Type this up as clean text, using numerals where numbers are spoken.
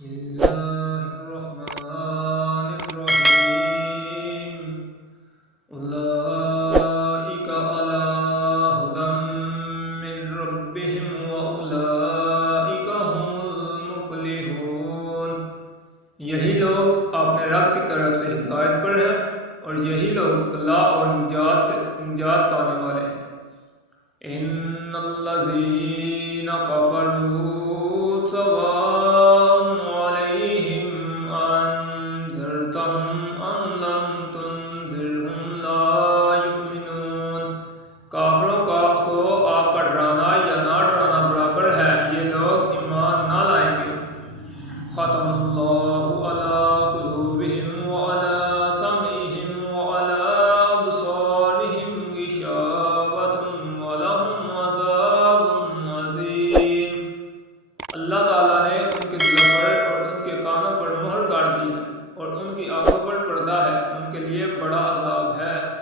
بسم الله الرحمن الرحيم أولئك على هدى من ربهم وأولئك هم المفلحون۔ یہی لوگ اپنے رب کی طرف سے ہدایت پر ہیں اور یہی لوگ فلاح اور نجات پانے والے ہیں۔ ان الذین کفروا سواء علیہم انذرتہم ام لم تنذرہم لا یؤمنون۔ کافروں کو آپ کا ڈرانا یا نہ ڈرانا برابر ہے، یہ لوگ ایمان نہ لائیں گے۔ ختم اللہ علی قلوبہم وعلی سمعہم وعلی ابصارہم غشاوۃ وَلَهُمْ عَذَابٌ عَظِيمٌ۔ اللہ تعالیٰ نے ان کے دلوں پر اور ان کے کانوں پر مہر گاڑ دی ہے اور ان کی آنکھوں پر پردہ ہے، ان کے لیے بڑا عذاب ہے۔